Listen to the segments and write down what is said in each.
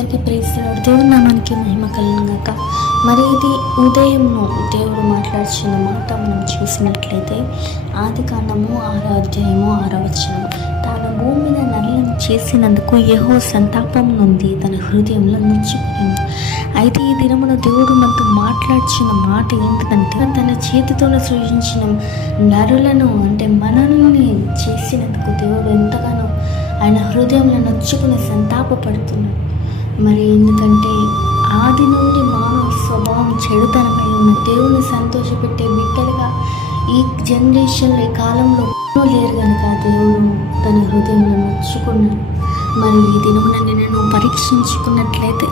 అందరికీ ప్రేస్తున్నాడు. దేవుని నామానికి మహిమ కలుగుగాక. మరి ఇది ఉదయంలో దేవుడు మాట్లాడుచున్న మాట మనం చూసినట్లయితే ఆది కాండము 6వ అధ్యాయము 6వ వచనం. తాను భూమి మీద నరులను చేసినందుకు యెహోవా సంతాపం నుండి తన హృదయంలో నొచ్చుకున్నాను. అయితే ఈ దినమున దేవుడు మనతో మాట్లాడుచున్న మాట ఏంటంటే, తన చేతితో సృజించిన నరులను అంటే మనల్ని చేసినందుకు దేవుడు ఎంతగానో ఆయన హృదయంలో నొచ్చుకుని సంతాపపడుతున్నాడు. మరి ఎందుకంటే ఆది నుండి మానవ స్వభావం చెడుతనమై ఉన్న దేవుని సంతోషపెట్టే బిడ్డలుగా ఈ జనరేషన్లో ఈ కాలంలో లేరు కనుక దేవుడు తన హృదయంలో నొచ్చుకున్నాడు. మరి ఈ దినమున నిన్ను పరీక్షించుకున్నట్లయితే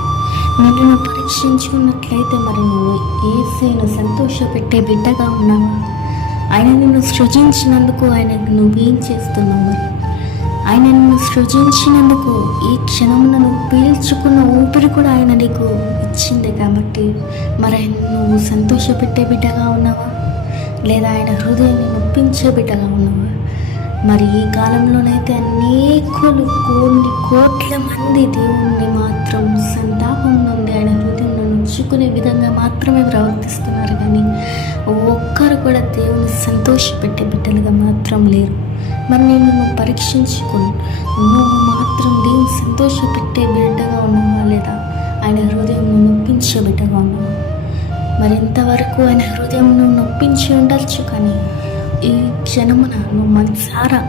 మరి నువ్వు యేసును సంతోషపెట్టే బిడ్డగా ఉన్నావా? ఆయన నిన్ను సృజించినందుకు ఆయనకు నువ్వేం చేస్తున్నావు? మరి ఆయన నిన్ను సృజించినందుకు ఈ క్షణమున నువ్వు పీల్చుకున్న ఊపిరి కూడా ఆయన నీకు ఇచ్చింది కాబట్టి మరి నువ్వు సంతోషపెట్టే బిడ్డగా ఉన్నావా, లేదా ఆయన హృదయాన్ని నొప్పించే బిడ్డగా ఉన్నావా? మరి ఈ కాలంలోనైతే అనేకులు కొన్ని కోట్ల మంది దేవుణ్ణి మాత్రం సంతాపం నుండి ఆయన హృదయంలో నొచ్చుకునే విధంగా మాత్రమే ప్రవర్తిస్తున్నారు, కానీ ఒక్కరు కూడా దేవుని సంతోషపెట్టే బిడ్డలుగా మాత్రం లేరు. మరి నువ్వు పరీక్షించుకుని నువ్వు మాత్రం దేవుని సంతోషపెట్టే బిడ్డగా ఉన్నావా, లేదా ఆయన హృదయంలో నొప్పించే బిడ్డగా ఉన్నావా? మరి ఎంతవరకు ఆయన హృదయం నొప్పించి ఉండొచ్చు, కానీ ఈ క్షణమున నువ్వు మనసారా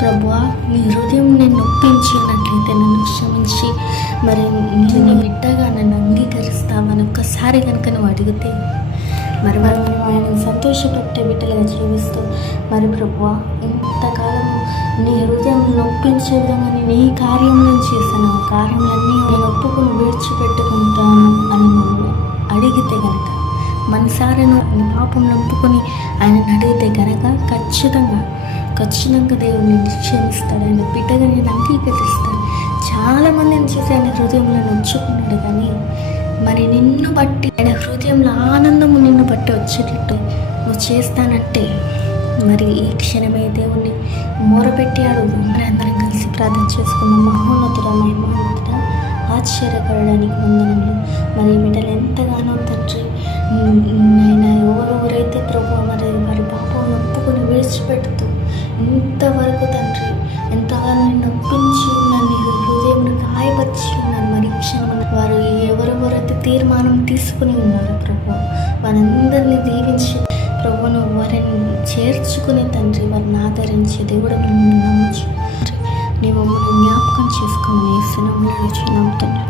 ప్రభువా నీ హృదయం నేను నొప్పించి ఉన్నట్లయితే నన్ను క్షమించి మరి నీ బిడ్డగా నన్ను అంగీకరిస్తామని ఒక్కసారి కనుక నువ్వు అడిగితే మరి మనం ఆయన సంతోషపెట్టే బిడ్డలుగా జీవిస్తూ మరి ప్రభువా ఇంతకాలం నీ హృదయం నొప్పించే విధంగా నేను ఈ కార్యంలో చేశాను, ఆ కార్యములన్నీ నేను ఒప్పుకొని విడిచిపెట్టుకుంటాను అని నువ్వు అడిగితే కనుక మనసారను నీ పాపం నొప్పుకొని ఆయన అడిగితే కనుక ఖచ్చితంగా దేవుడు నిన్ను క్షమిస్తాడు. ఆయన బిడ్డగా నేను అంగీకరిస్తాడు. చాలామందిని చూసి ఆయన హృదయంలో నొచ్చుకున్నాడు, కానీ మరి నిన్ను బట్టి ఆయన హృదయంలో ఆనందము నిన్ను బట్టి వచ్చేటట్టు నువ్వు చేస్తానంటే మరి ఈ క్షణమే దేవుణ్ణి మొరపెట్టి అడుగు. మరి అందరం కలిసి ప్రార్థన చేసుకున్న మహోన్నతుడ ఆశ్చర్యపడడానికి వందనములు. మరి బిడ్డలు ఎంతగానో తండ్రి నేను ఎవరెవరైతే ప్రభు మరి వారి పాపం నొప్పుకొని విడిచిపెడుతూ ఇంతవరకు తండ్రి ఎంతగానో నొప్పించి ఉన్నాను, నీ హృదయంలో గాయపరిచి ఉన్నాను. మరి క్షణం వారు ఎవరెవరైతే తీర్మానం తీసుకుని ఉన్నారు ప్రభు వారందరినీ దీవించి ప్రభు నువ్వు వారిని చేర్చుకునే తండ్రి వారిని ఆదరించి దేవుడు నమ్ముచు నీ మమ్మల్ని జ్ఞాపకం చేసుకోమని యేసు నామములో అడుగుచున్నాము తండ్రి.